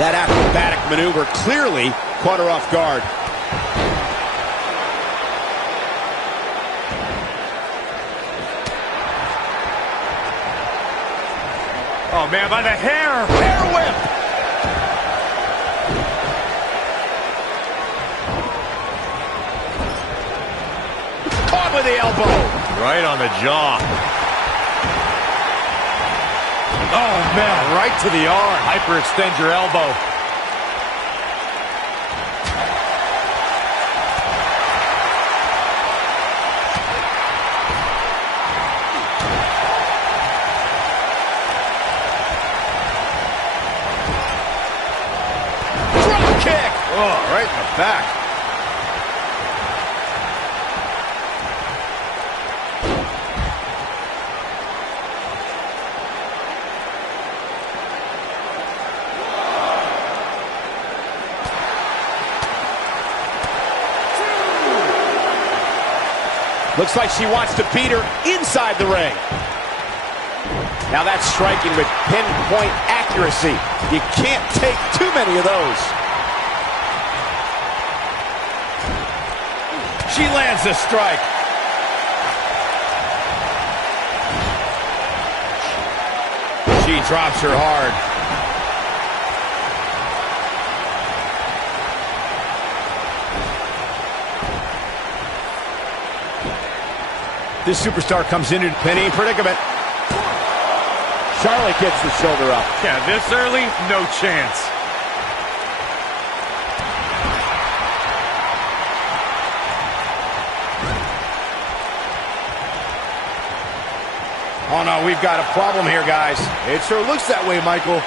That acrobatic maneuver clearly caught her off guard. Oh, man, by the hair. Hair whip. Caught with the elbow. Right on the jaw. Oh, man, right to the arm. Hyperextend your elbow. Drop kick. Oh, right in the back. Looks like she wants to beat her inside the ring. Now that's striking with pinpoint accuracy. You can't take too many of those. She lands a strike. She drops her hard. This superstar comes into a pinning predicament. Charlotte gets the shoulder up. Yeah, this early, no chance. Oh no, we've got a problem here, guys. It sure looks that way, Michael.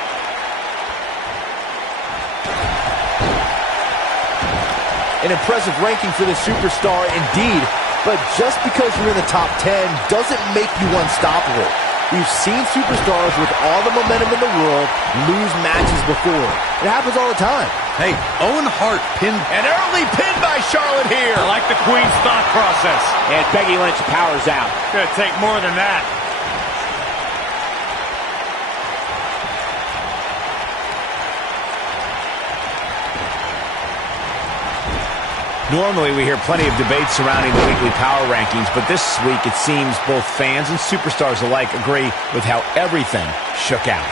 An impressive ranking for the superstar indeed. But just because you're in the top 10 doesn't make you unstoppable. We've seen superstars with all the momentum in the world lose matches before. It happens all the time. Hey, Owen Hart pinned. An early pin by Charlotte here. I like the Queen's thought process. And Becky Lynch powers out. Gonna take more than that. Normally, we hear plenty of debate surrounding the weekly power rankings, but this week it seems both fans and superstars alike agree with how everything shook out.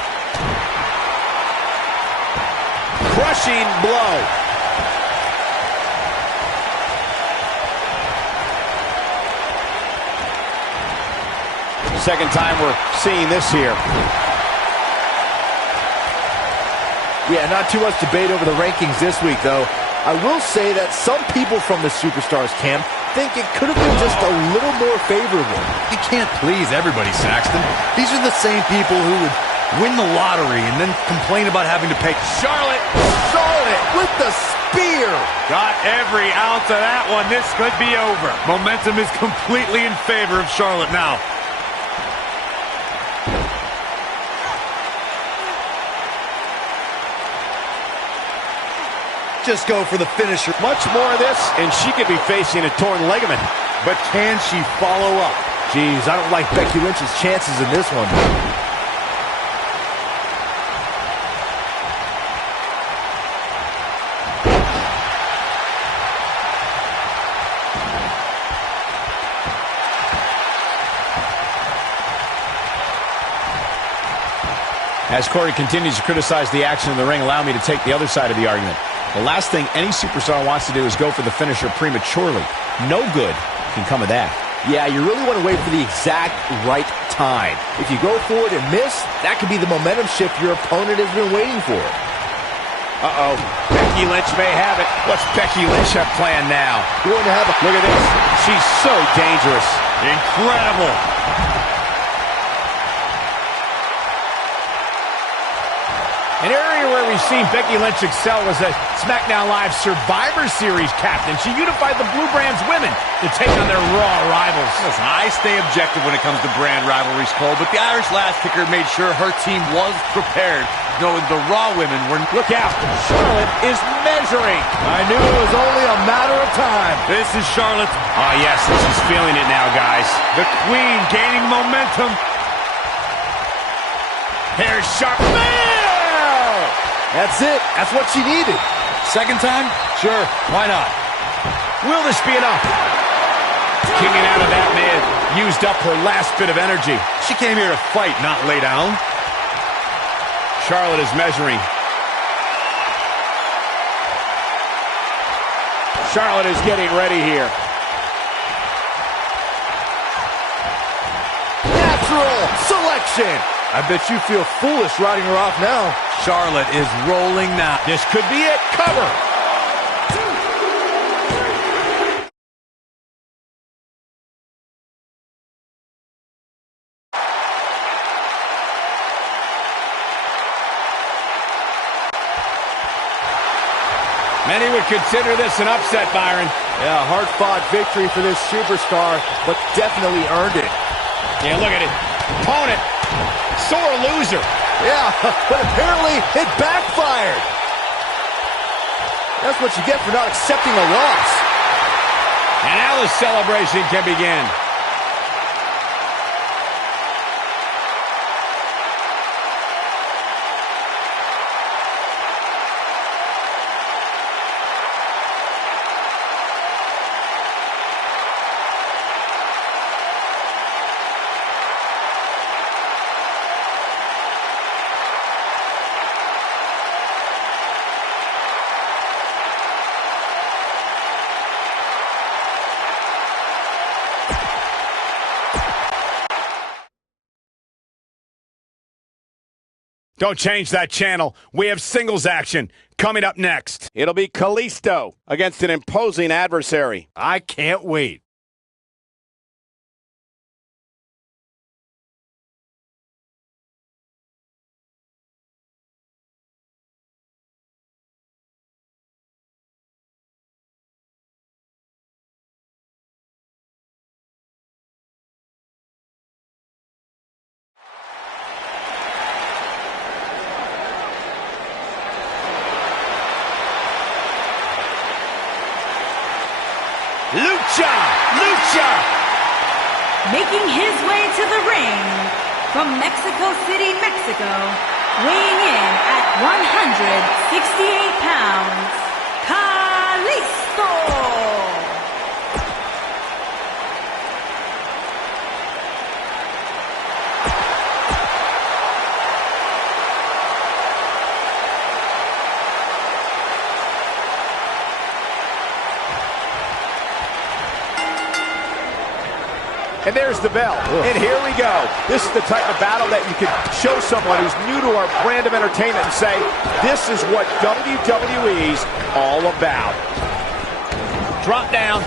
Crushing blow. Second time we're seeing this here. Yeah, not too much debate over the rankings this week, though. I will say that some people from the Superstars camp think it could have been just a little more favorable. You can't please everybody, Saxton. These are the same people who would win the lottery and then complain about having to pay. Charlotte with the spear. Got every ounce of that one. This could be over. Momentum is completely in favor of Charlotte now. Just go for the finisher. Much more of this, and she could be facing a torn ligament. But can she follow up? Jeez, I don't like Becky Lynch's chances in this one. As Corey continues to criticize the action in the ring, allow me to take the other side of the argument. The last thing any superstar wants to do is go for the finisher prematurely. No good can come of that. Yeah, you really want to wait for the exact right time. If you go for it and miss, that could be the momentum shift your opponent has been waiting for. Uh-oh. Becky Lynch may have it. What's Becky Lynch have planned now? Going to have a look at this. She's so dangerous. Incredible. An area where we've seen Becky Lynch excel was as SmackDown Live Survivor Series captain. She unified the Blue Brand's women to take on their Raw rivals. Listen, I stay objective when it comes to brand rivalries, Cole, but the Irish Last Kicker made sure her team was prepared, knowing the Raw women were... Look out, Charlotte is measuring. I knew it was only a matter of time. This is Charlotte's... Oh, yes, and she's feeling it now, guys. The Queen gaining momentum. Here's Charlotte. That's it. That's what she needed. Second time? Sure, why not? Will this be enough? Kicking out of that may have used up her last bit of energy. She came here to fight, not lay down. Charlotte is measuring. Charlotte is getting ready here. Natural selection. I bet you feel foolish riding her off now. Charlotte is rolling now. This could be it. Cover. Many would consider this an upset, Byron. Yeah, hard-fought victory for this superstar, but definitely earned it. Yeah, look at it. Opponent, sore loser. Yeah, but apparently it backfired. That's what you get for not accepting a loss. And now the celebration can begin. Don't change that channel. We have singles action coming up next. It'll be Kalisto against an imposing adversary. I can't wait. Lucha! Making his way to the ring from Mexico City, Mexico, weighing in at 168 pounds, Kalisto! And there's the bell. And here we go. This is the type of battle that you can show someone who's new to our brand of entertainment and say, this is what WWE's all about. Drop down.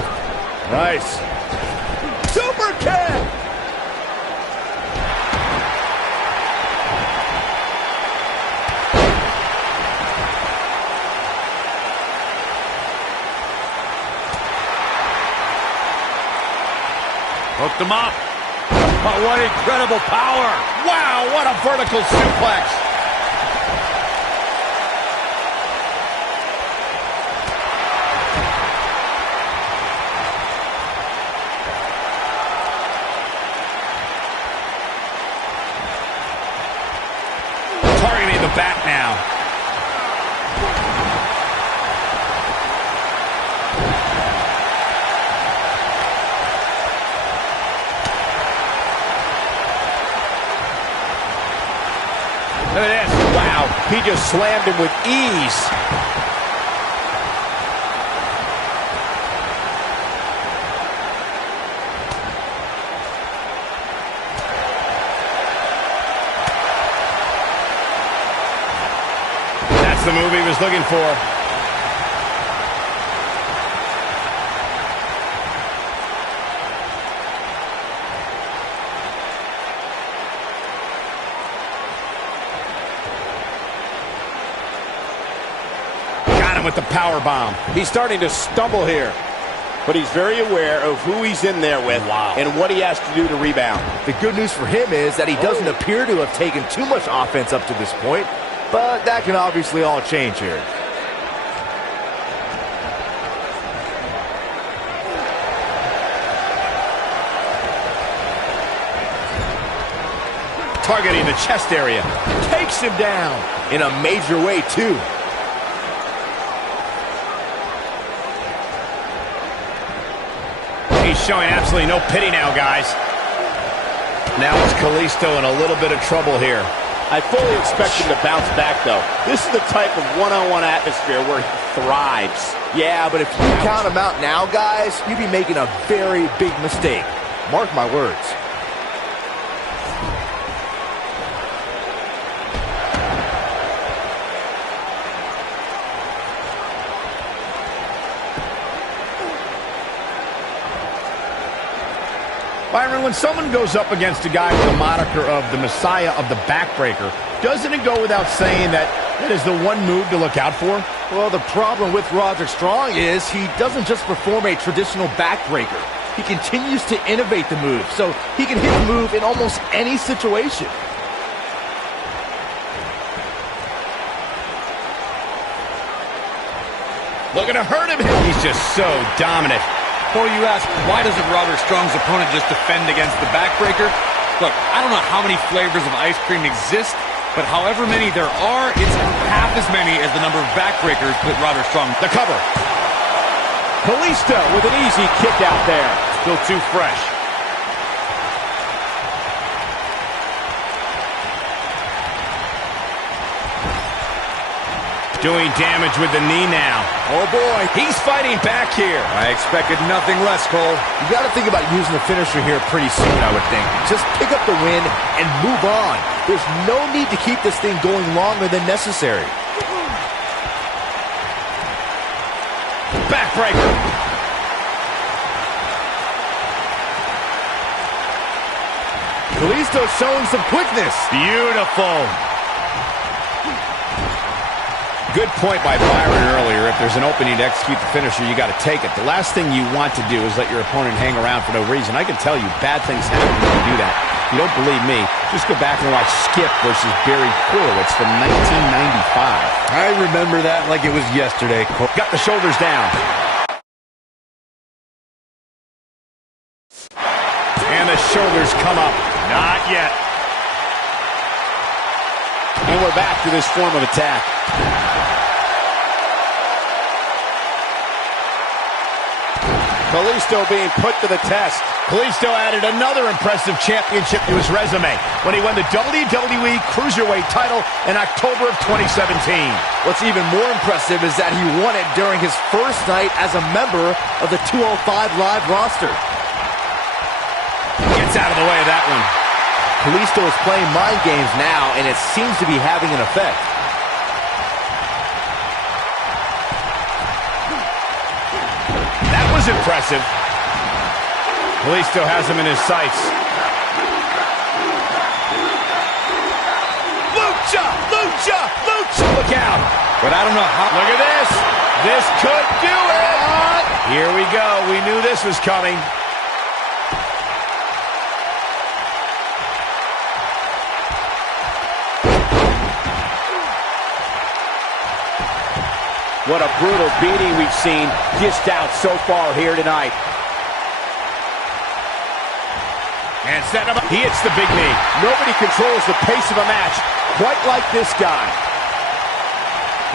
Nice. Super kick! Hooked him up. Oh, what incredible power. Wow, what a vertical suplex. Targeting the back now. Look at this. Wow, he just slammed him with ease. That's the move he was looking for. With the power bomb. He's starting to stumble here, but he's very aware of who he's in there with and what he has to do to rebound. The good news for him is that he doesn't appear to have taken too much offense up to this point, but that can obviously all change here. targeting the chest area. Takes him down. In a major way, too. He's showing absolutely no pity now, guys. Now it's Kalisto in a little bit of trouble here. I fully expect him to bounce back, though. This is the type of one-on-one atmosphere where he thrives. Yeah, but if you count him out now, guys, you'd be making a very big mistake. Mark my words. Byron, when someone goes up against a guy with the moniker of the Messiah of the Backbreaker, doesn't it go without saying that that is the one move to look out for? Well, the problem with Roderick Strong is he doesn't just perform a traditional backbreaker. He continues to innovate the move, so he can hit the move in almost any situation. Looking to hurt him. He's just so dominant. Before you ask, why doesn't Roderick Strong's opponent just defend against the backbreaker? Look, I don't know how many flavors of ice cream exist, but however many there are, it's half as many as the number of backbreakers that Roderick Strong. The cover. Kalisto with an easy kick out there. Still too fresh. Doing damage with the knee now. Oh boy, he's fighting back here. I expected nothing less, Cole. You got to think about using the finisher here pretty soon, I would think. Just pick up the win and move on. There's no need to keep this thing going longer than necessary. Backbreaker. Kalisto showing some quickness. Beautiful. Good point by Byron earlier. If there's an opening to execute the finisher, you got to take it. The last thing you want to do is let your opponent hang around for no reason. I can tell you, bad things happen when you do that. If you don't believe me, just go back and watch Skip versus Barry Horowitz from 1995. I remember that like it was yesterday, Cole. Got the shoulders down. And the shoulders come up. Not yet. And we're back to this form of attack. Kalisto being put to the test. Kalisto added another impressive championship to his resume when he won the WWE Cruiserweight title in October of 2017. What's even more impressive is that he won it during his first night as a member of the 205 Live roster. Gets out of the way of that one. Kalisto is playing mind games now, and it seems to be having an effect. That was impressive. Kalisto has him in his sights. Lucha! Lucha! Lucha! Look out! But I don't know how. Look at this! This could do it! Here we go. We knew this was coming. What a brutal beating we've seen dished out so far here tonight. And setting him up. He hits the big knee. Nobody controls the pace of a match quite like this guy.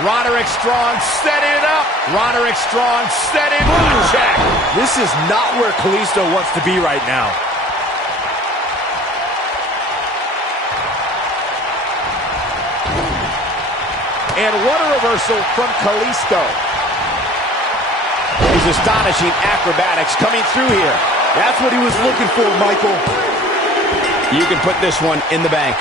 Roderick Strong setting it up. Roderick Strong setting up. Check. This is not where Kalisto wants to be right now. And what a reversal from Kalisto. His astonishing acrobatics coming through here. That's what he was looking for, Michael. You can put this one in the bank.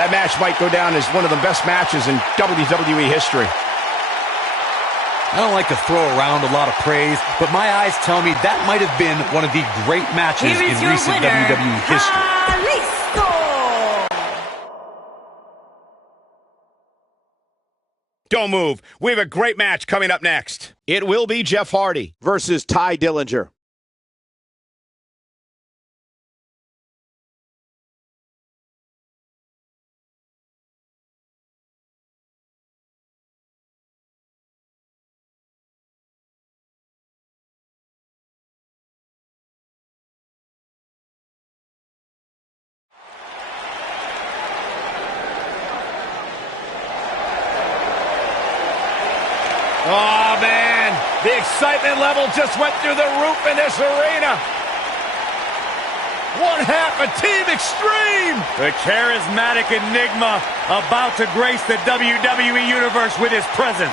That match might go down as one of the best matches in WWE history. I don't like to throw around a lot of praise, but my eyes tell me that might have been one of the great matches in recent WWE history. Don't move. We have a great match coming up next. It will be Jeff Hardy versus Ty Dillinger. Oh, man. The excitement level just went through the roof in this arena. One half of Team Extreme. The charismatic enigma about to grace the WWE Universe with his presence.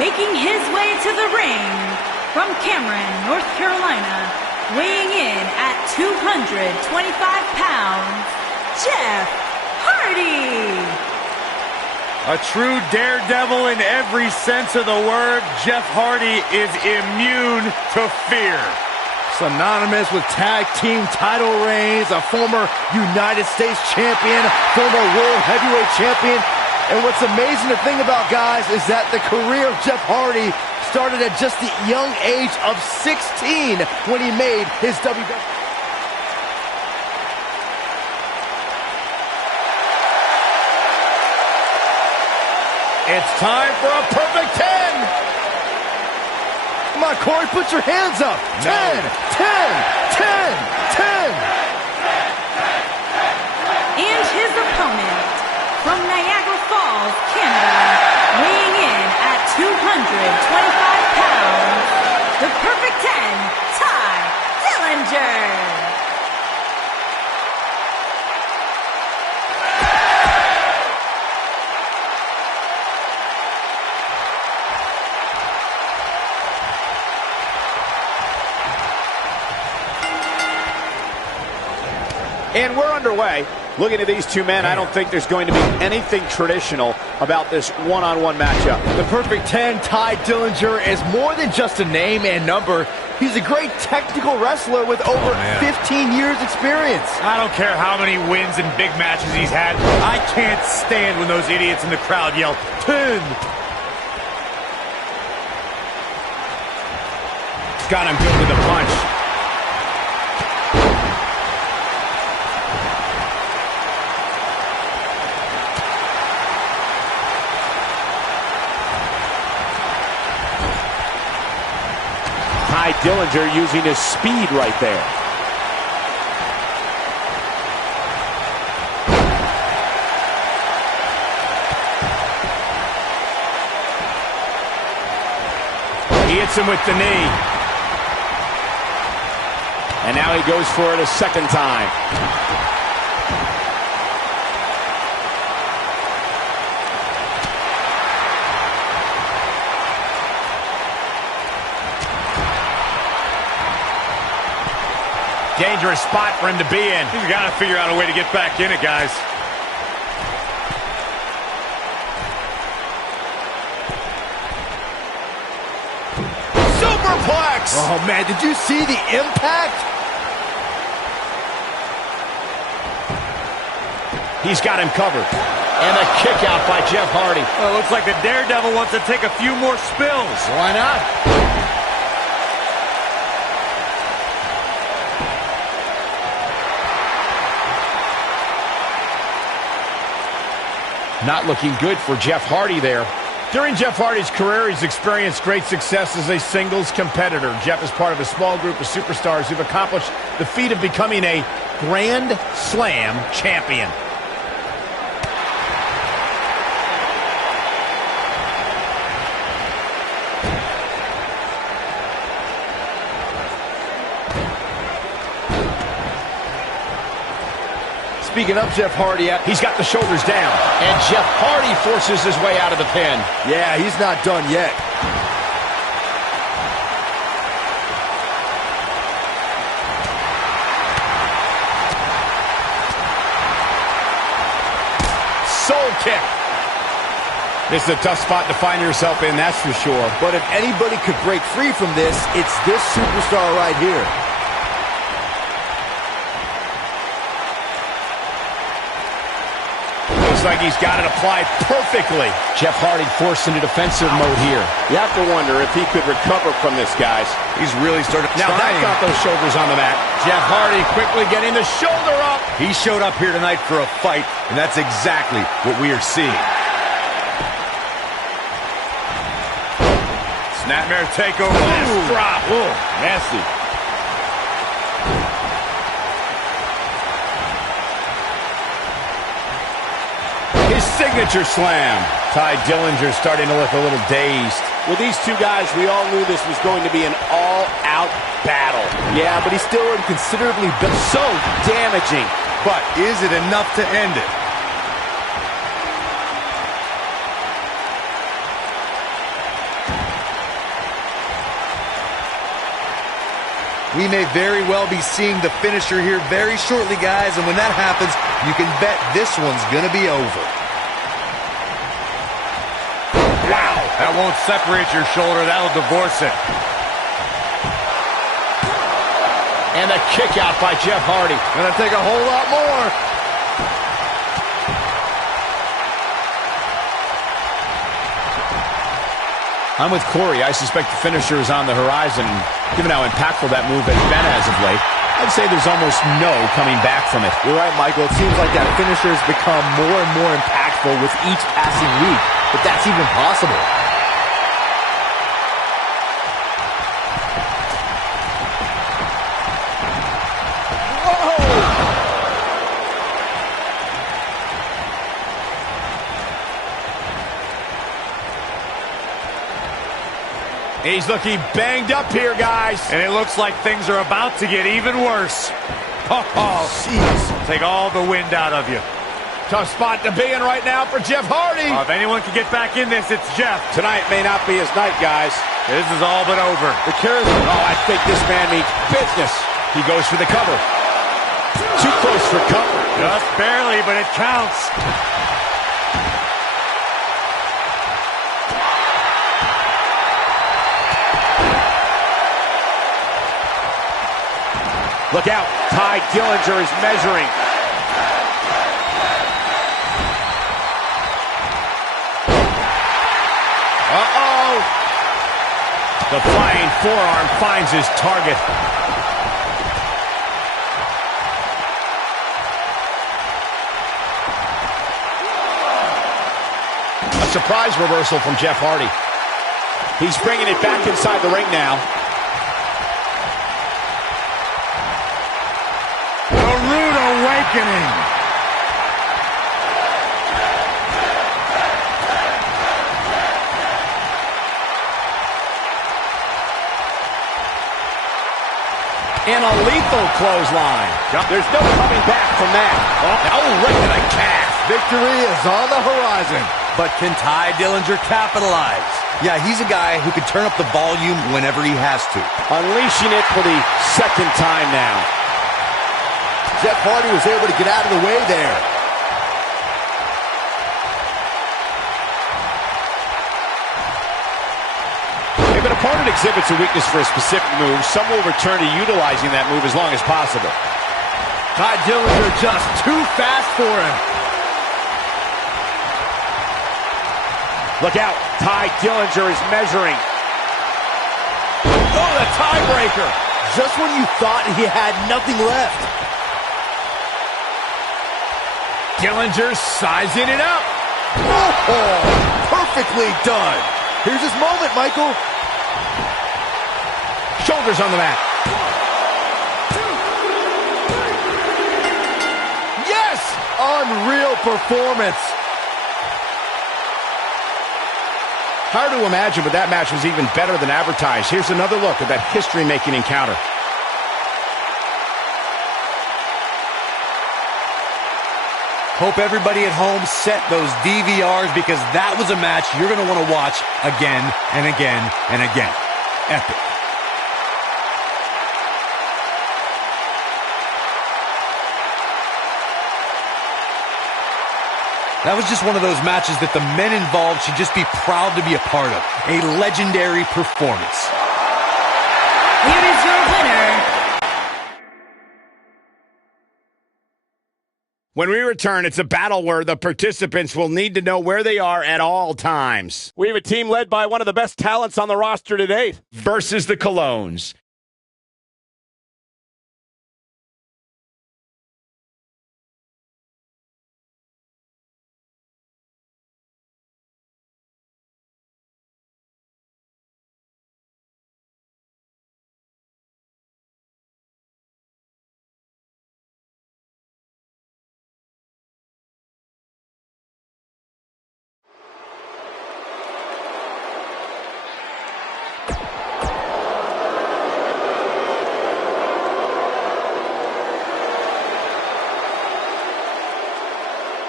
Making his way to the ring from Cameron, North Carolina, weighing in at 225 pounds, Jeff Hardy. A true daredevil in every sense of the word, Jeff Hardy is immune to fear. Synonymous with tag team title reigns, a former United States champion, former world heavyweight champion. And what's amazing to think about, guys, is that the career of Jeff Hardy started at just the young age of 16 when he made his WWE. It's time for a perfect 10. Come on, Corey, put your hands up. 10, 10, 10, 10. And his opponent from Niagara Falls, Canada, weighing in at 225 pounds, the perfect 10, Ty Dillinger. And we're underway. Looking at these two men, I don't think there's going to be anything traditional about this one-on-one matchup. The perfect 10, Ty Dillinger, is more than just a name and number. He's a great technical wrestler with over 15 years experience. I don't care how many wins and big matches he's had. I can't stand when those idiots in the crowd yell, 10. Got him good with a punch. Ty Dillinger using his speed right there. He hits him with the knee. And now he goes for it a second time. Dangerous spot for him to be in. He's got to figure out a way to get back in it, guys. Superplex! Oh, man, did you see the impact? He's got him covered. And a kick out by Jeff Hardy. Well, it looks like the Daredevil wants to take a few more spills. Why not? Not looking good for Jeff Hardy there. During Jeff Hardy's career, he's experienced great success as a singles competitor. Jeff is part of a small group of superstars who've accomplished the feat of becoming a Grand Slam champion. Speaking of Jeff Hardy, he's got the shoulders down. And Jeff Hardy forces his way out of the pin. Yeah, he's not done yet. Soul kick. This is a tough spot to find yourself in, that's for sure. But if anybody could break free from this, it's this superstar right here. Like he's got it applied perfectly. Jeff Hardy forced into defensive mode here. You have to wonder if he could recover from this, guys. He's really started now trying. That got those shoulders on the mat. Jeff Hardy quickly getting the shoulder up. He showed up here tonight for a fight, and that's exactly what we are seeing. Snapmare takeover. Last drop. Ooh, nasty. signature slam. Ty Dillinger's starting to look a little dazed. Well, these two guys, we all knew this was going to be an all-out battle. Yeah, but he's still considerably So damaging. But is it enough to end it? We may very well be seeing the finisher here very shortly, guys, and when that happens, you can bet this one's gonna be over. Wow, that won't separate your shoulder, that'll divorce it. And a kick out by Jeff Hardy. gonna take a whole lot more. I'm with Corey. I suspect the finisher is on the horizon. Given how impactful that move has been as of late, I'd say there's almost no coming back from it. You're right, Michael. It seems like that finisher has become more and more impactful with each passing week, but that's even possible. He's looking banged up here, guys. And it looks like things are about to get even worse. Oh, Jeez. take all the wind out of you. Tough spot to be in right now for Jeff Hardy. If anyone can get back in this, it's Jeff. Tonight may not be his night, guys. This is all but over. The charisma. Oh, I think this man means business. He goes for the cover. Too close for cover. Just barely, but it counts. Look out. Ty Dillinger is measuring. Uh-oh. The flying forearm finds his target. A surprise reversal from Jeff Hardy. He's bringing it back inside the ring now. A rude awakening. And a lethal clothesline. There's no coming back from that. Oh, right to the calf. Victory is on the horizon. But can Ty Dillinger capitalize? Yeah, he's a guy who can turn up the volume whenever he has to. Unleashing it for the second time now. Jeff Hardy was able to get out of the way there. If an opponent exhibits a weakness for a specific move, some will return to utilizing that move as long as possible. Ty Dillinger just too fast for him. Look out. Ty Dillinger is measuring. Oh, the tiebreaker. Just when you thought he had nothing left. Dillinger sizing it up. Oh, perfectly done. Here's his moment, Michael. Shoulders on the mat. Yes! Unreal performance. Hard to imagine, but that match was even better than advertised. Here's another look at that history-making encounter. Hope everybody at home set those DVRs because that was a match you're going to want to watch again and again and again. Epic. That was just one of those matches that the men involved should just be proud to be a part of. A legendary performance. Here is your winner. When we return, it's a battle where the participants will need to know where they are at all times. We have a team led by one of the best talents on the roster to date. Versus the Colognes.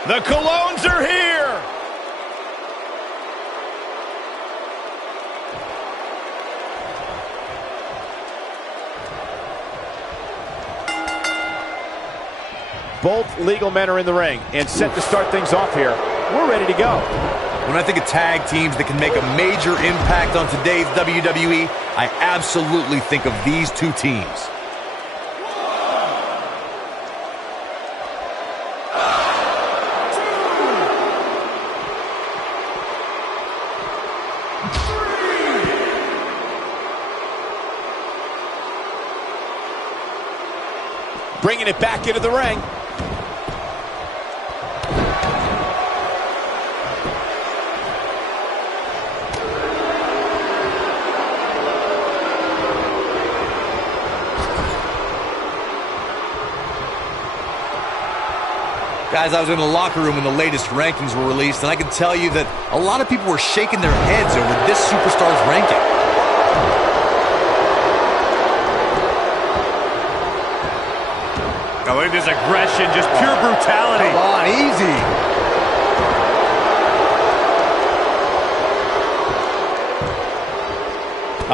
The Colognes are here! Both legal men are in the ring and set to start things off here. We're ready to go. When I think of tag teams that can make a major impact on today's WWE, I absolutely think of these two teams. Bringing it back into the ring. Guys, I was in the locker room when the latest rankings were released, and I can tell you that a lot of people were shaking their heads over this superstar's ranking. Oh, look at this aggression, just pure brutality. Come on, easy.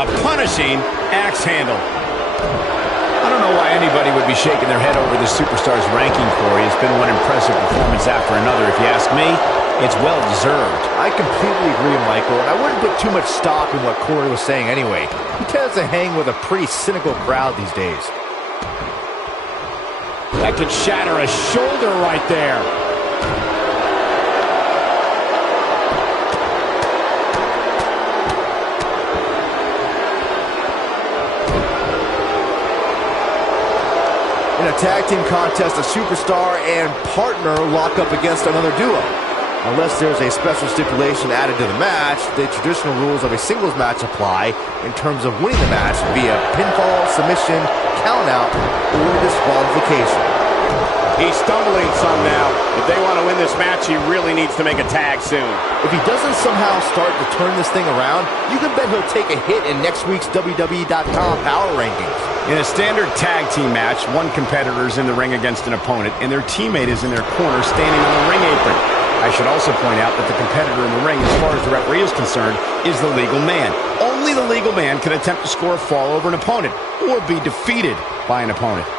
A punishing axe handle. I don't know why anybody would be shaking their head over this superstar's ranking, Corey. It's been one impressive performance after another. If you ask me, it's well-deserved. I completely agree, Michael, and I wouldn't put too much stock in what Corey was saying anyway. He tends to hang with a pretty cynical crowd these days. That could shatter a shoulder right there. In a tag team contest, a superstar and partner lock up against another duo. Unless there's a special stipulation added to the match, the traditional rules of a singles match apply in terms of winning the match via pinfall, submission, countout, or disqualification. He's stumbling some now. If they want to win this match, he really needs to make a tag soon. If he doesn't somehow start to turn this thing around, you can bet he'll take a hit in next week's WWE.com Power Rankings. In a standard tag team match, one competitor is in the ring against an opponent, and their teammate is in their corner standing on the ring apron. I should also point out that the competitor in the ring, as far as the referee is concerned, is the legal man. Only the legal man can attempt to score a fall over an opponent or be defeated by an opponent.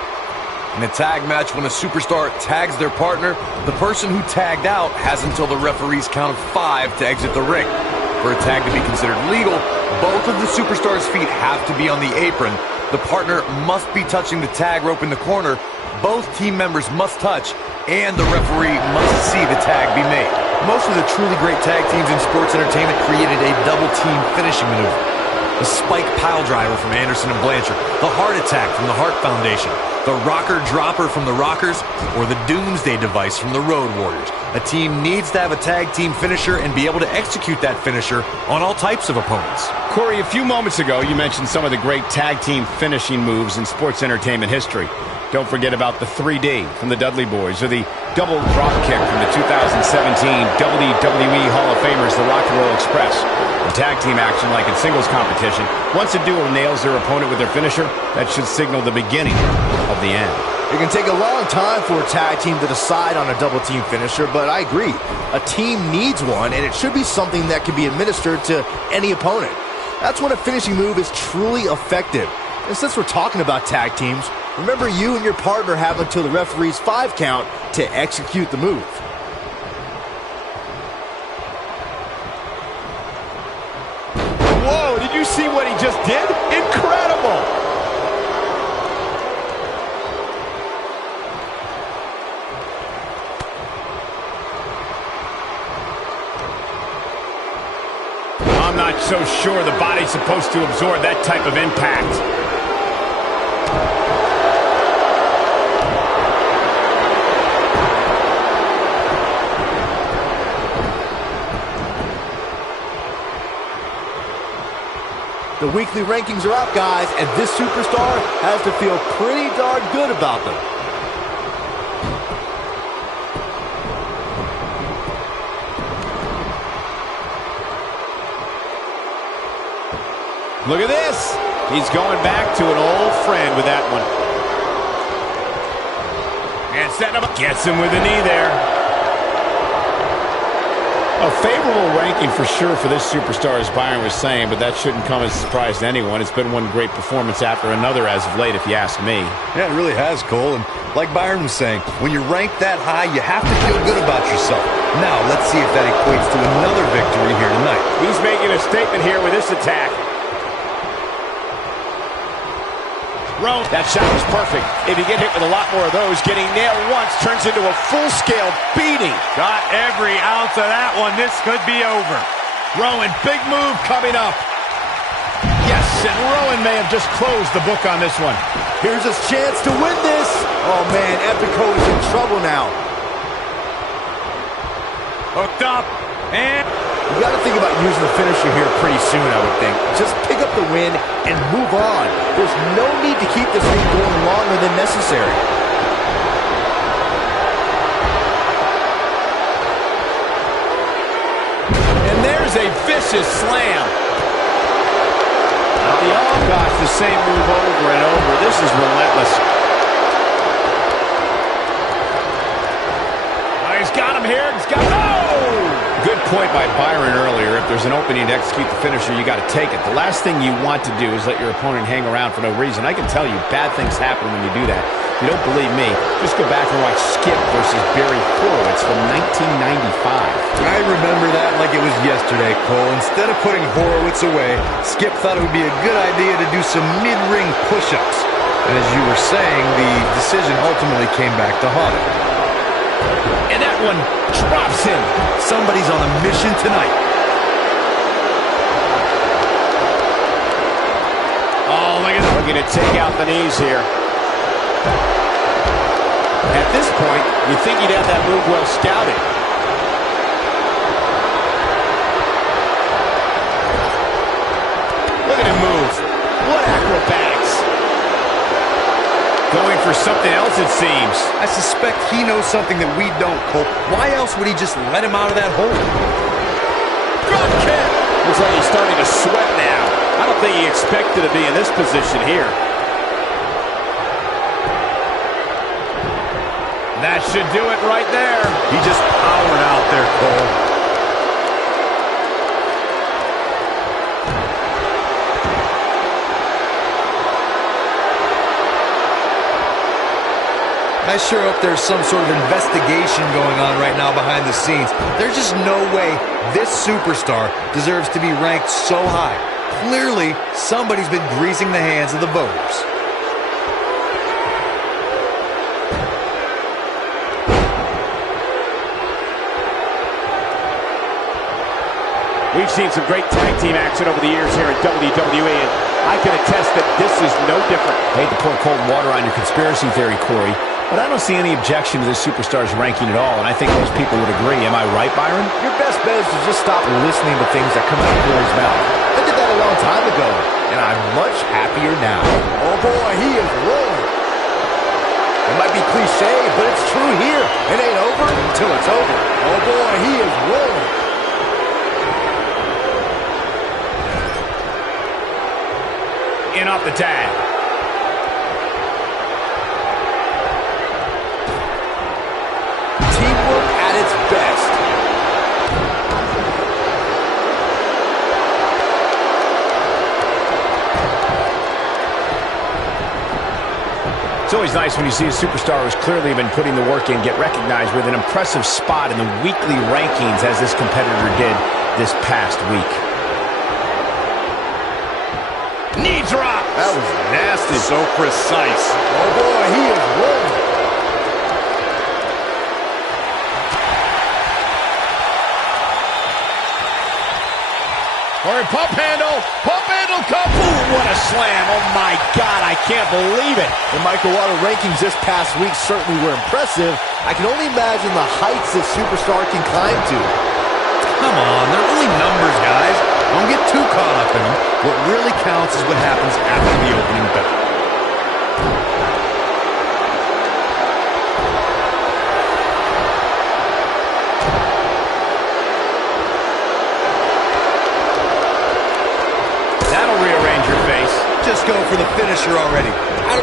In a tag match, when a superstar tags their partner, the person who tagged out has until the referee's count of 5 to exit the ring. For a tag to be considered legal, both of the superstar's feet have to be on the apron. The partner must be touching the tag rope in the corner. Both team members must touch, and the referee must see the tag be made. Most of the truly great tag teams in sports entertainment created a double team finishing maneuver. The spike pile driver from Anderson and Blanchard, the heart attack from the Hart Foundation, the rocker dropper from the Rockers, or the Doomsday device from the Road Warriors. A team needs to have a tag team finisher and be able to execute that finisher on all types of opponents. Corey, a few moments ago, you mentioned some of the great tag team finishing moves in sports entertainment history. Don't forget about the 3D from the Dudley Boys, or the double drop kick from the 2017 WWE Hall of Famers, the Rock and Roll Express. In tag team action, like in singles competition, once a duo nails their opponent with their finisher, that should signal the beginning of the end. It can take a long time for a tag team to decide on a double team finisher, but I agree. A team needs one, and it should be something that can be administered to any opponent. That's when a finishing move is truly effective. And since we're talking about tag teams, remember you and your partner have until the referee's 5 count to execute the move. Whoa, did you see what he just did? Incredible! I'm not so sure the body's supposed to absorb that type of impact. The weekly rankings are up, guys, and this superstar has to feel pretty darn good about them. Look at this. He's going back to an old friend with that one. And setting him up. Gets him with a knee there. A favorable ranking for sure for this superstar, as Byron was saying, but that shouldn't come as a surprise to anyone. It's been one great performance after another as of late, if you ask me. Yeah, it really has, Cole. And like Byron was saying, when you're ranked that high, you have to feel good about yourself. Now, let's see if that equates to another victory here tonight. He's making a statement here with this attack. That shot was perfect. If you get hit with a lot more of those, getting nailed once turns into a full-scale beating. Got every ounce of that one. This could be over. Rowan, big move coming up. Yes, and Rowan may have just closed the book on this one. Here's his chance to win this. Oh, man, Epico is in trouble now. Hooked up, and... You got to think about using the finisher here pretty soon, I would think. Just pick up the win and move on. There's no need to keep this thing going longer than necessary. And there's a vicious slam. Oh, gosh, the same move over and over. This is relentless. Oh, he's got him here. He's got him. Oh! Good point by Byron earlier. If there's an opening to execute the finisher, you got to take it. The last thing you want to do is let your opponent hang around for no reason. I can tell you, bad things happen when you do that. If you don't believe me, just go back and watch Skip versus Barry Horowitz from 1995. I remember that like it was yesterday, Cole. Instead of putting Horowitz away, Skip thought it would be a good idea to do some mid-ring push-ups. And as you were saying, the decision ultimately came back to haunt him. And that one drops him. Somebody's on a mission tonight. Oh, look at that. Looking to take out the knees here. At this point, you think he'd have that move well scouted. Look at him move. What acrobatics. Going for something else, it seems. I suspect he knows something that we don't, Cole. Why else would he just let him out of that hole? Drop kick. Looks like he's starting to sweat now. I don't think he expected to be in this position here. That should do it right there. He just powered out there, Cole. I sure hope there's some sort of investigation going on right now behind the scenes. There's just no way this superstar deserves to be ranked so high. Clearly, somebody's been greasing the hands of the voters. We've seen some great tag team action over the years here at WWE, and I can attest that this is no different. I hate to pour cold water on your conspiracy theory, Corey, but I don't see any objection to this superstar's ranking at all, and I think most people would agree. Am I right, Byron? Your best bet is to just stop listening to things that come out of Corey's mouth. I did that a long time ago, and I'm much happier now. Oh, boy, he is rolling. It might be cliche, but it's true here. It ain't over until it's over. Oh, boy, he is rolling. In off the tag. Teamwork at its best. It's always nice when you see a superstar who's clearly been putting the work in get recognized with an impressive spot in the weekly rankings as this competitor did this past week. Knee drop. That was nasty. So precise. Oh, boy, he is rolling. Or a pump handle. Pump handle come. Ooh, what a slam. Oh, my God, I can't believe it. The Michael Water rankings this past week certainly were impressive. I can only imagine the heights this superstar can climb to. Come on, they're only numbers, guys. Don't get too caught up in them. What really counts is what happens after the opening bell. That'll rearrange your face. Just go for the finisher already.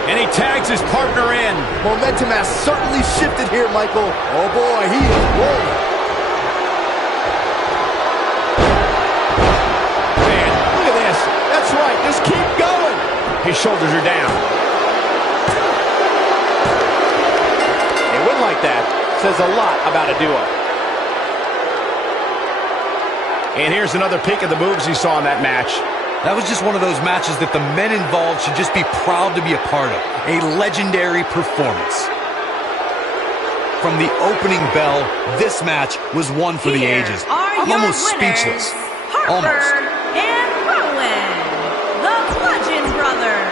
And he tags his partner in. Momentum has certainly shifted here, Michael. Oh, boy, he is rolling. His shoulders are down. A win like that says a lot about a duo. And here's another peek at the moves he saw in that match. That was just one of those matches that the men involved should just be proud to be a part of. A legendary performance. From the opening bell, this match was one for the ages. I'm almost speechless. Almost. And Rowan, the Bludgeon Brothers.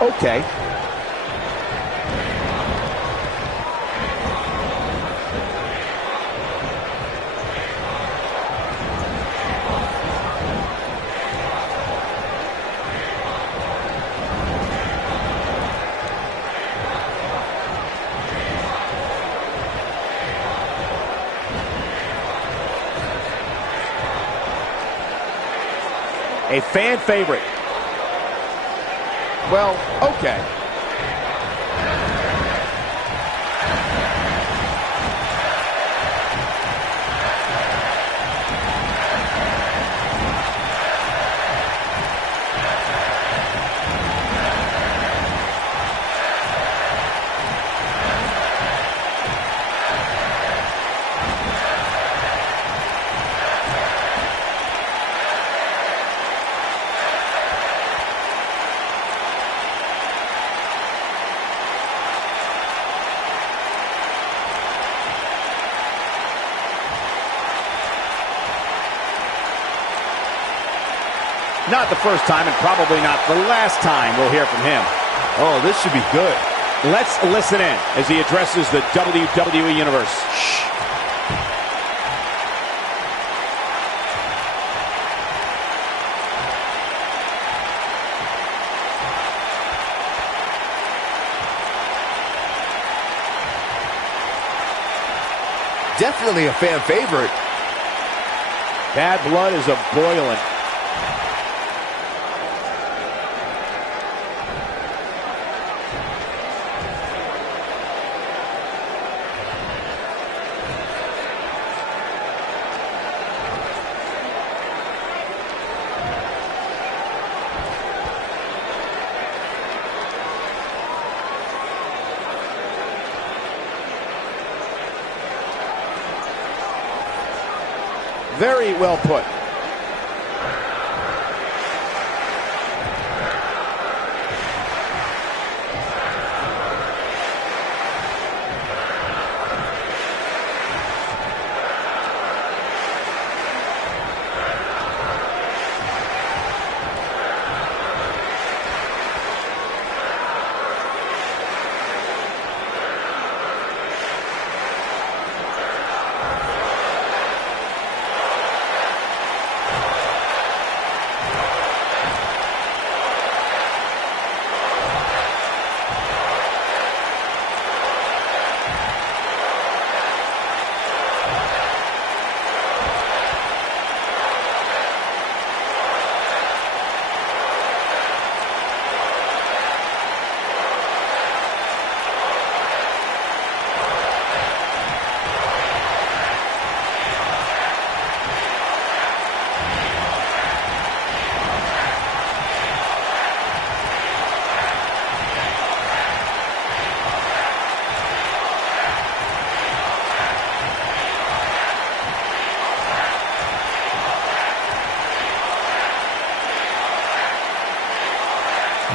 Okay. A fan favorite. Well, okay. Not the first time and probably not the last time we'll hear from him. Oh, this should be good. Let's listen in as he addresses the WWE Universe. Shh. Definitely a fan favorite. Bad blood is a-boiling. Very well put.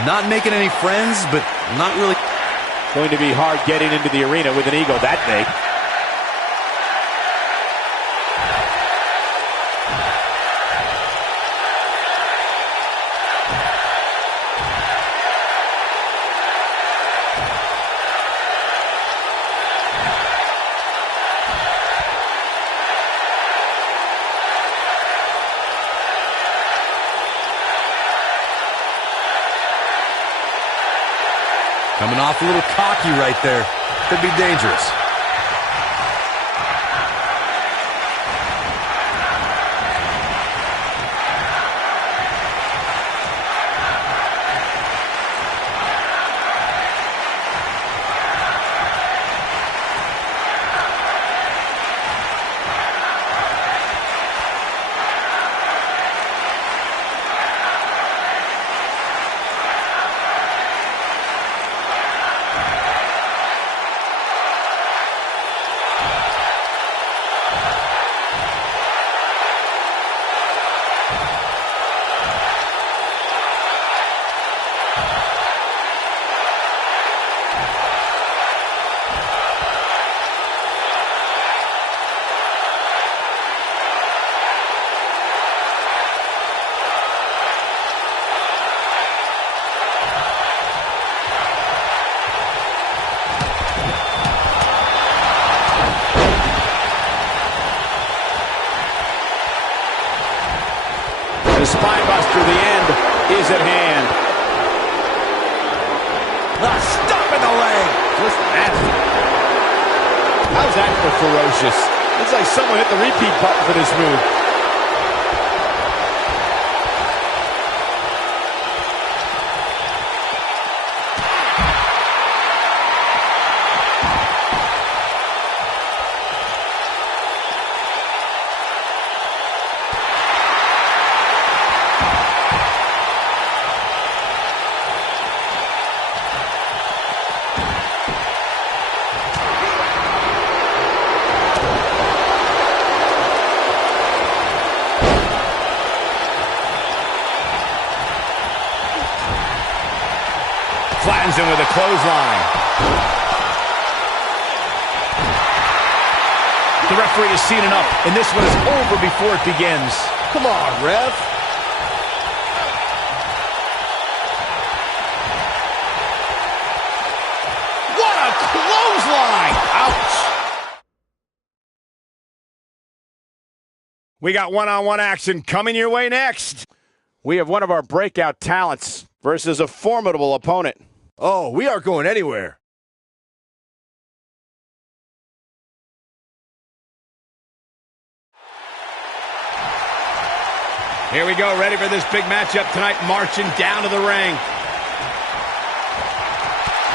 Not making any friends, but not really. Going to be hard getting into the arena with an ego that big. Coming off a little cocky right there. Could be dangerous. The spine buster, the end is at hand. Stop in the leg. Just nasty. How's that for ferocious? Looks like someone hit the repeat button for this move. Flattens him with a clothesline. The referee has seen enough, and this one is over before it begins. Come on, ref. What a clothesline! Ouch! We got one-on-one action coming your way next. We have one of our breakout talents versus a formidable opponent. Oh, we aren't going anywhere. Here we go, ready for this big matchup tonight, marching down to the ring.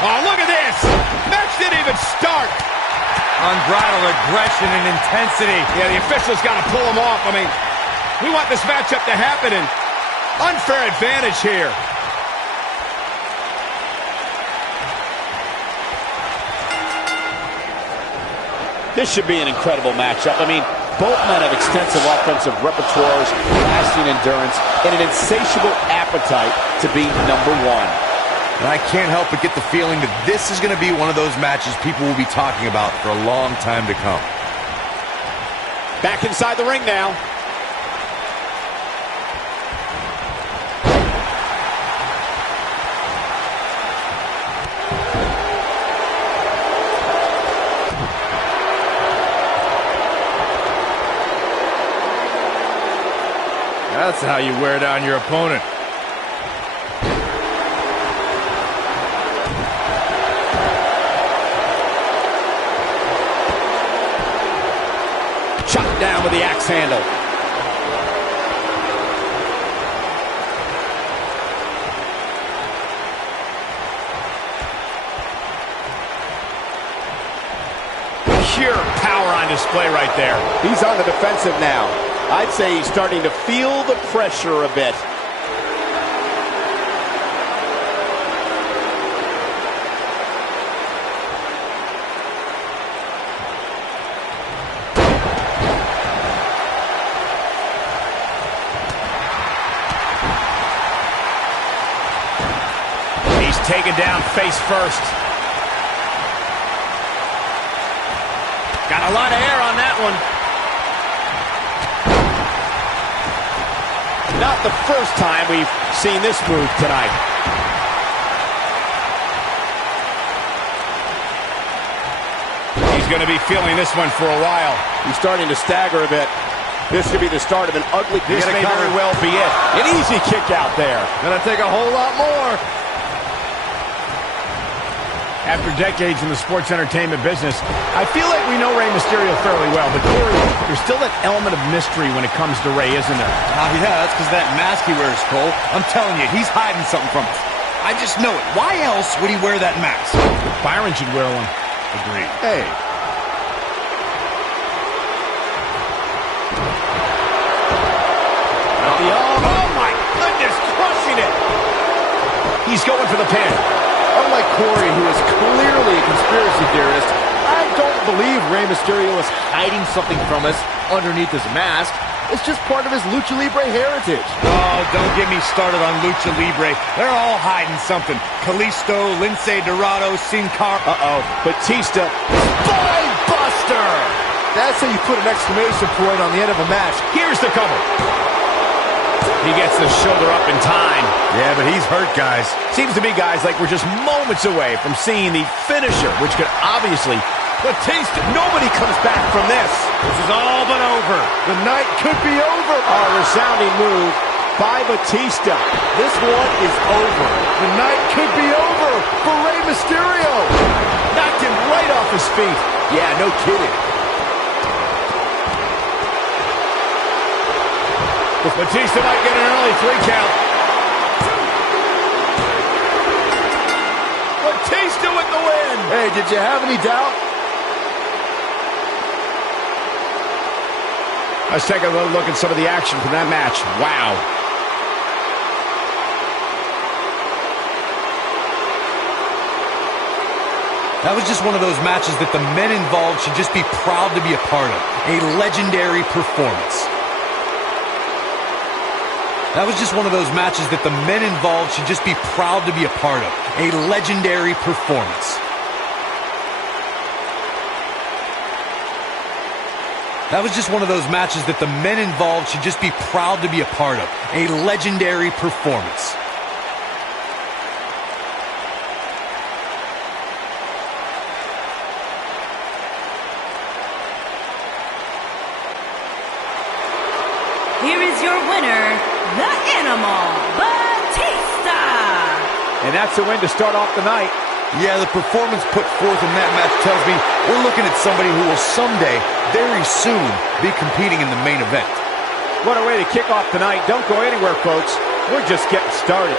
Oh, look at this! Match didn't even start! Unbridled aggression and intensity. Yeah, the official's got to pull him off. I mean, we want this matchup to happen, and unfair advantage here. This should be an incredible matchup. I mean, both men have extensive offensive repertoires, lasting endurance, and an insatiable appetite to be number one. And I can't help but get the feeling that this is going to be one of those matches people will be talking about for a long time to come. Back inside the ring now. That's how you wear down your opponent. Chopped down with the axe handle. Pure power on display right there. He's on the defensive now. I'd say he's starting to feel the pressure a bit. taken down face first. Got a lot of air on that one. Not the first time we've seen this move tonight. He's going to be feeling this one for a while. He's starting to stagger a bit. This could be the start of an ugly... This may very well be it. An easy kick out there. Gonna take a whole lot more. After decades in the sports entertainment business, I feel like we know Rey Mysterio fairly well, but Corey, there's still that element of mystery when it comes to Rey, isn't there? Yeah, that's because that mask he wears, Cole. I'm telling you, he's hiding something from us. I just know it. Why else would he wear that mask? Byron should wear one. Agreed. Hey. Oh my goodness, crushing it. He's going for the pin. Unlike Corey, who is clearly a conspiracy theorist, I don't believe Rey Mysterio is hiding something from us underneath his mask. It's just part of his Lucha Libre heritage. Oh, don't get me started on Lucha Libre. They're all hiding something. Kalisto, Lince Dorado, Sin Cara. Uh-oh, Batista. Spine Buster! That's how you put an exclamation point on the end of a match. Here's the cover. He gets the shoulder up in time. Yeah, but he's hurt, guys. Seems to be, guys, like we're just moments away from seeing the finisher, which could obviously... Batista, nobody comes back from this. This is all but over. The night could be over. A resounding move by Batista. This one is over. The night could be over for Rey Mysterio. Knocked him right off his feet. Yeah, no kidding. Batista might get an early 3 count. Batista with the win. Hey, did you have any doubt? Let's take a little look at some of the action from that match. Wow. That was just one of those matches that the men involved should just be proud to be a part of. A legendary performance. That was just one of those matches that the men involved should just be proud to be a part of. A legendary performance. That was just one of those matches that the men involved should just be proud to be a part of. A legendary performance. Here is your winner, the Animal, Batista. And that's a win to start off the night. Yeah, the performance put forth in that match tells me we're looking at somebody who will someday, very soon, be competing in the main event. What a way to kick off the night. Don't go anywhere, folks. We're just getting started.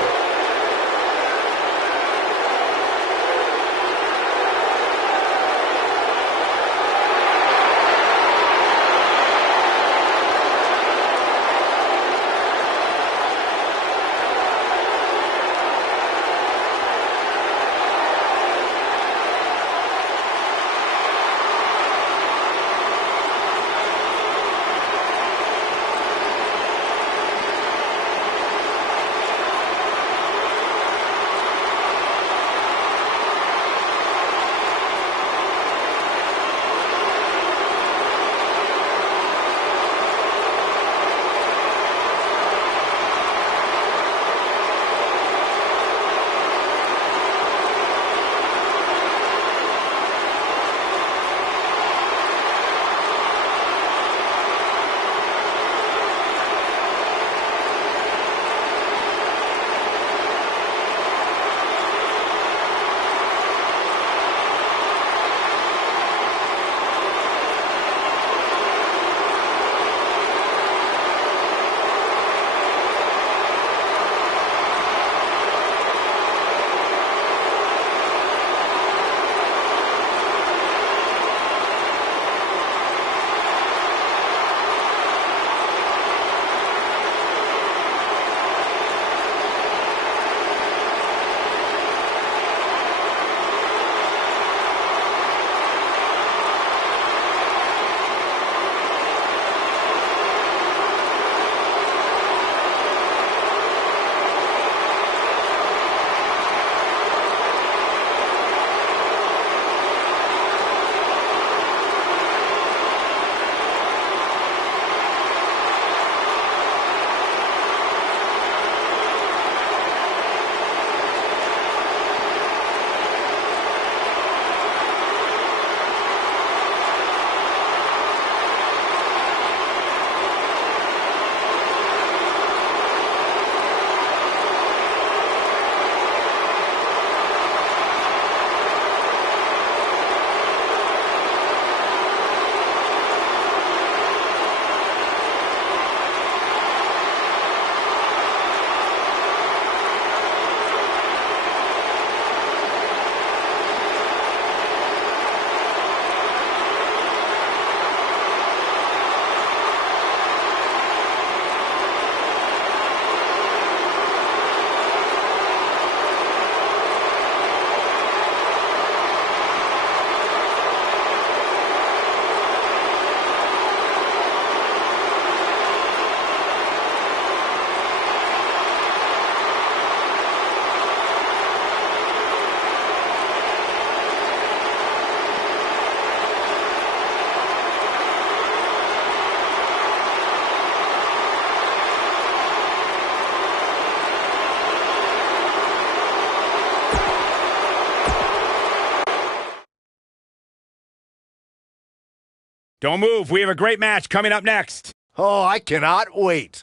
Don't move. We have a great match coming up next. Oh, I cannot wait.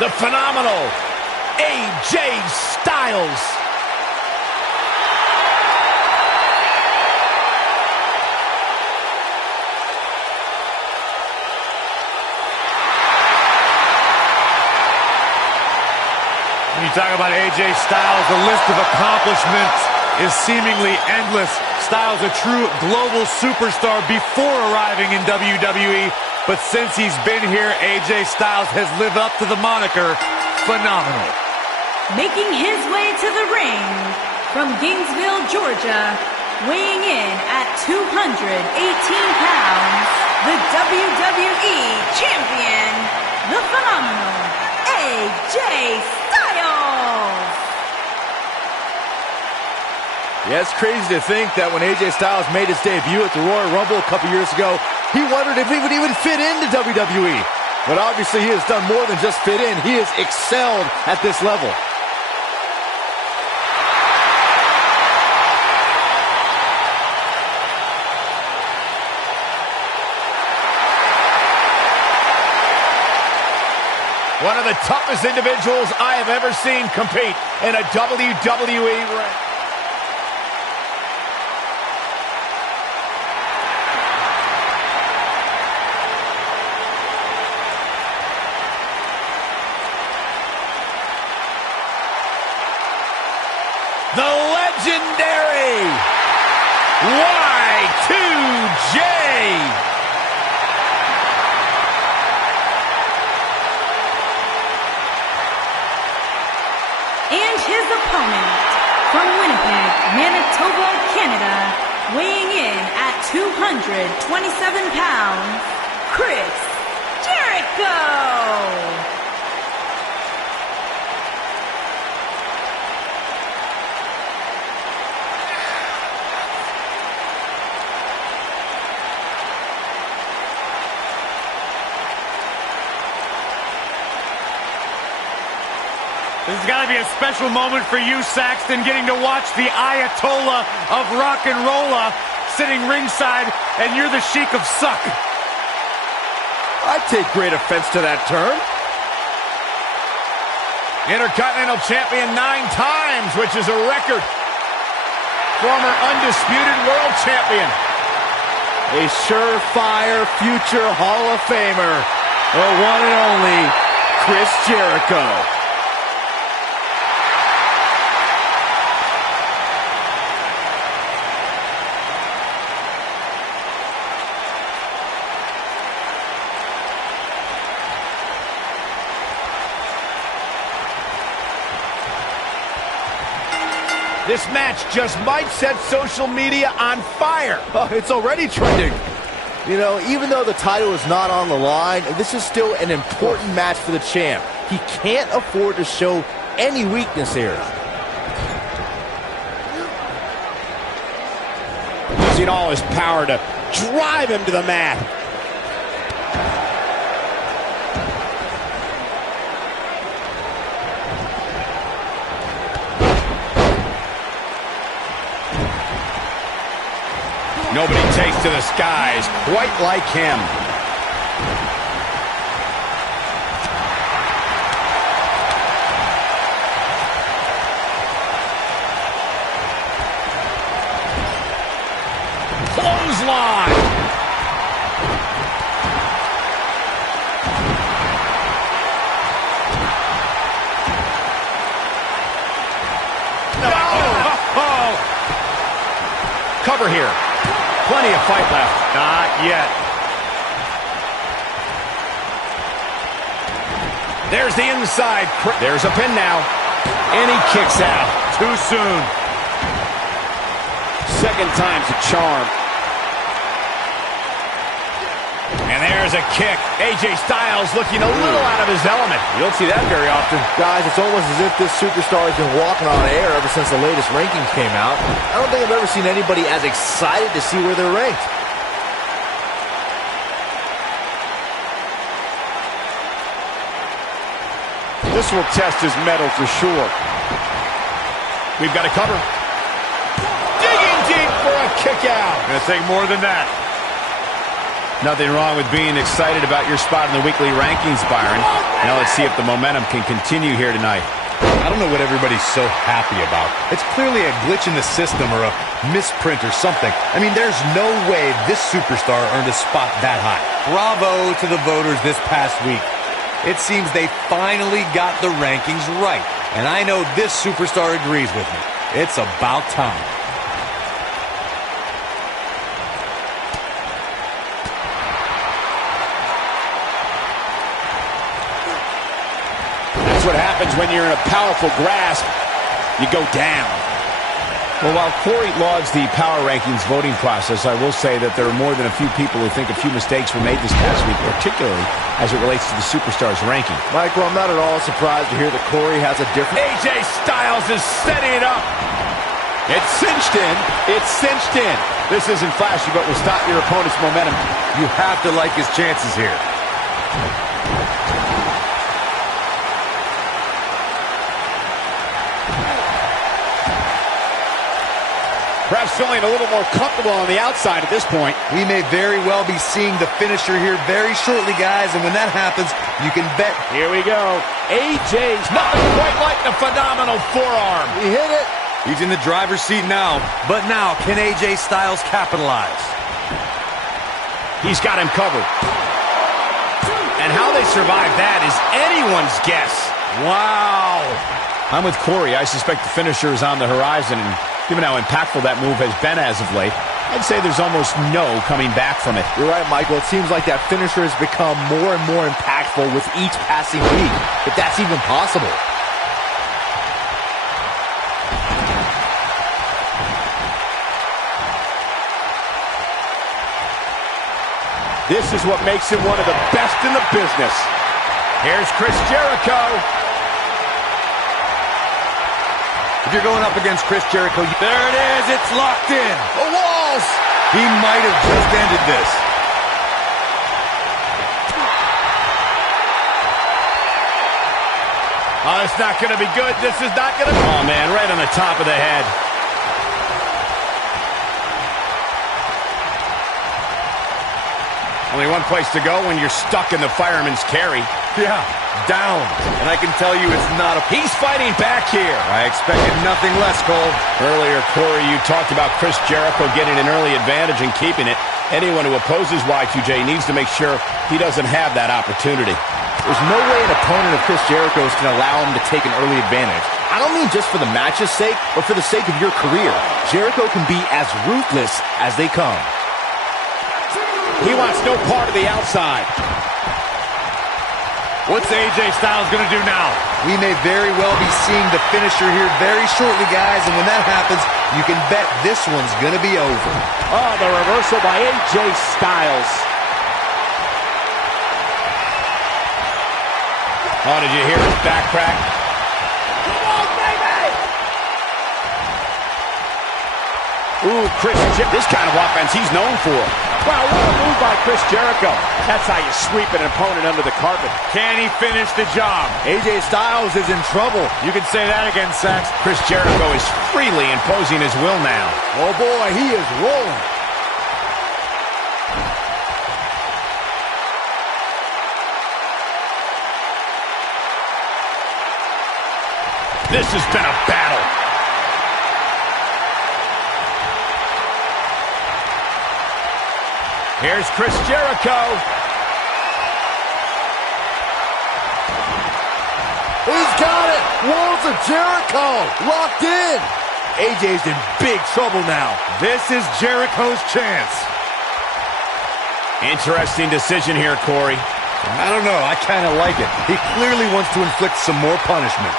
The phenomenal AJ Styles. When you talk about AJ Styles, the list of accomplishments is seemingly endless. Styles, a true global superstar before arriving in WWE. But since he's been here, AJ Styles has lived up to the moniker, phenomenal. Making his way to the ring from Gainesville, Georgia, weighing in at 218 pounds, the WWE Champion, the phenomenal AJ Styles. Yeah, it's crazy to think that when AJ Styles made his debut at the Royal Rumble a couple years ago, he wondered if he would even fit into WWE. But obviously he has done more than just fit in. He has excelled at this level. One of the toughest individuals I have ever seen compete in a WWE ring. The legendary Y2J. And his opponent from Winnipeg, Manitoba, Canada, weighing in at 227 pounds, Chris Jericho. This has got to be a special moment for you, Saxton, getting to watch the Ayatollah of rock and rolla sitting ringside, and you're the Sheik of Suck. I take great offense to that term. Intercontinental Champion 9 times, which is a record. Former Undisputed World Champion. A surefire future Hall of Famer, the one and only Chris Jericho. This match just might set social media on fire. Oh, it's already trending. You know, even though the title is not on the line, this is still an important match for the champ. He can't afford to show any weakness here. Using all his power to drive him to the mat. Nobody takes to the skies quite like him. Clothesline. No. Oh. Cover here. Plenty of fight left. Not yet. There's the inside. There's a pin now. And he kicks out. Too soon. Second time's a charm. And there's a kick. AJ Styles looking a little out of his element. You don't see that very often. Guys, it's almost as if this superstar has been walking on air ever since the latest rankings came out. I don't think I've ever seen anybody as excited to see where they're ranked. This will test his mettle for sure. We've got to cover. Digging deep for a kick out. Gonna take more than that. Nothing wrong with being excited about your spot in the weekly rankings, Byron. Now let's see if the momentum can continue here tonight. I don't know what everybody's so happy about. It's clearly a glitch in the system or a misprint or something. I mean, there's no way this superstar earned a spot that high. Bravo to the voters this past week. It seems they finally got the rankings right. And I know this superstar agrees with me. It's about time. That's what happens when you're in a powerful grasp. You go down. Well, while Corey lauds the power rankings voting process, I will say that there are more than a few people who think a few mistakes were made this past week, particularly as it relates to the superstars ranking. Michael, I'm not at all surprised to hear that Corey has a different... AJ Styles is setting it up. It's cinched in. It's cinched in. This isn't flashy, but will stop your opponent's momentum. You have to like his chances here. Perhaps feeling a little more comfortable on the outside at this point. We may very well be seeing the finisher here very shortly, guys, and when that happens, you can bet. Here we go. AJ's nothing quite like the phenomenal forearm. He hit it. He's in the driver's seat now. But now, can AJ Styles capitalize? He's got him covered. And how they survive that is anyone's guess. Wow. I'm with Corey. I suspect the finisher is on the horizon, and given how impactful that move has been as of late, I'd say there's almost no coming back from it. You're right, Michael. It seems like that finisher has become more and more impactful with each passing week, if that's even possible. This is what makes him one of the best in the business. Here's Chris Jericho. If you're going up against Chris Jericho, there it is, it's locked in. The walls! He might have just ended this. Oh, it's not going to be good. This is not going to be... Oh, man, right on the top of the head. Only one place to go when you're stuck in the fireman's carry. Yeah, down. And I can tell you it's not a... He's fighting back here. I expected nothing less, Cole. Earlier, Corey, you talked about Chris Jericho getting an early advantage and keeping it. Anyone who opposes Y2J needs to make sure he doesn't have that opportunity. There's no way an opponent of Chris Jericho's can allow him to take an early advantage. I don't mean just for the match's sake, but for the sake of your career. Jericho can be as ruthless as they come. He wants no part of the outside. What's AJ Styles going to do now? We may very well be seeing the finisher here very shortly, guys, and when that happens, you can bet this one's going to be over. Oh, the reversal by AJ Styles. Oh, did you hear his back crack? Come on, baby! Ooh, this kind of offense he's known for. Wow, what a move by Chris Jericho. That's how you sweep an opponent under the carpet. Can he finish the job? AJ Styles is in trouble. You can say that again, Sax. Chris Jericho is freely imposing his will now. Oh, boy, he is rolling. This has been a battle. Here's Chris Jericho. He's got it. Walls of Jericho locked in. AJ's in big trouble now. This is Jericho's chance. Interesting decision here, Corey. I don't know. I kind of like it. He clearly wants to inflict some more punishment.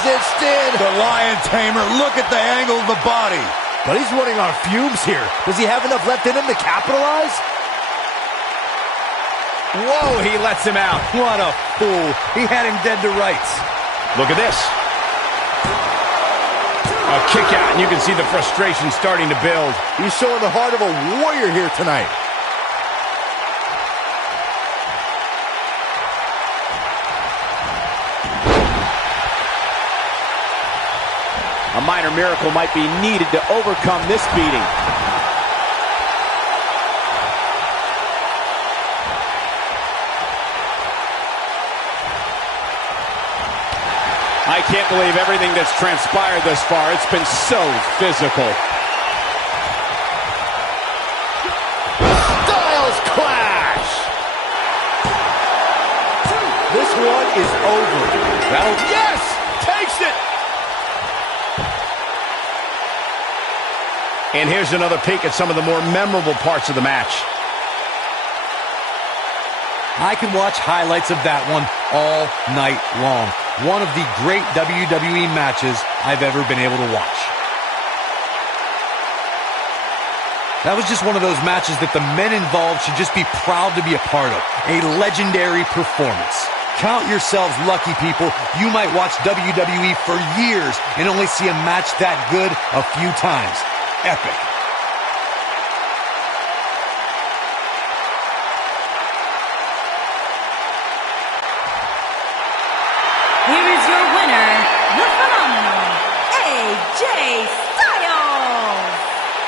Cinched in. The Lion Tamer. Look at the angle of the body. But he's running on fumes here. Does he have enough left in him to capitalize? Whoa, he lets him out. What a fool. He had him dead to rights. Look at this. A kick out, and you can see the frustration starting to build. He's showing the heart of a warrior here tonight. A minor miracle might be needed to overcome this beating. I can't believe everything that's transpired thus far. It's been so physical. Styles clash! This one is over. Yes! Takes it! And here's another peek at some of the more memorable parts of the match. I can watch highlights of that one all night long. One of the great WWE matches I've ever been able to watch. That was just one of those matches that the men involved should just be proud to be a part of. A legendary performance. Count yourselves lucky, people. You might watch WWE for years and only see a match that good a few times. Epic. Here is your winner, the phenomenal AJ Styles.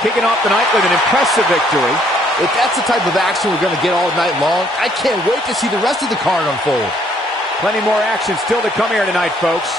Kicking off the night with an impressive victory. If that's the type of action we're going to get all night long, I can't wait to see the rest of the card unfold. Plenty more action still to come here tonight, folks.